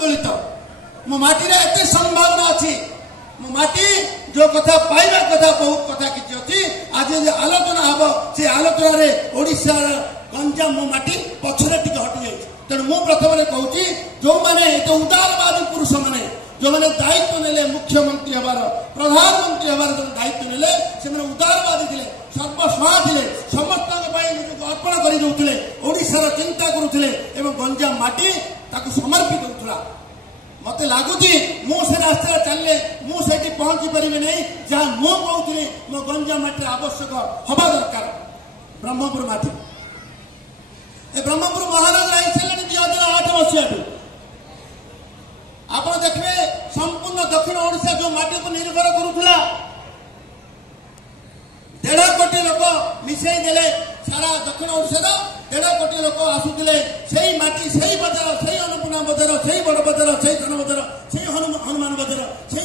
आंदोलित मो माटी एते संभावना अच्छी मो माटी जो कथा पाइबा कथा बहुत कथा किसी अच्छी आज जो आलोचना हम से आलोचन ओडिशा गंजाम मो माटी पछरे टिके हटि जाइए तेणु मु प्रथम कहूँ जो मैंने एत उदारवादी पुरुष मैंने जो मैंने दायित्व नेले मुख्यमंत्री हबार प्रधानमंत्री हबार जो दायित्व नेले से उदारवादी थे सर्वस्वा थे समस्त अर्पण कर ओडिशार चिंता करुले गंजाम माटी समर्पित होता मत लगुच मुझे रास्ता चलने मुझे पहुंची पारि नहीं जहाँ मु कहूली मो गंजाम माटी आवश्यक हवा दरकार ब्रह्मपुर माटी ब्रह्मपुर महाराज आई सारे 2008 मसीह आप देखिए संपूर्ण दक्षिण ओडिशा जो माटी को निर्भर करुला 1.5 कोटी लोक मिसई देले सारा दक्षिण ओडिशा 1.5 कोटी लोक आसुले से माटी से बजार से अन्नपूर्णा बजार से बड़ बजार से धन बजार से हनुमान बजार से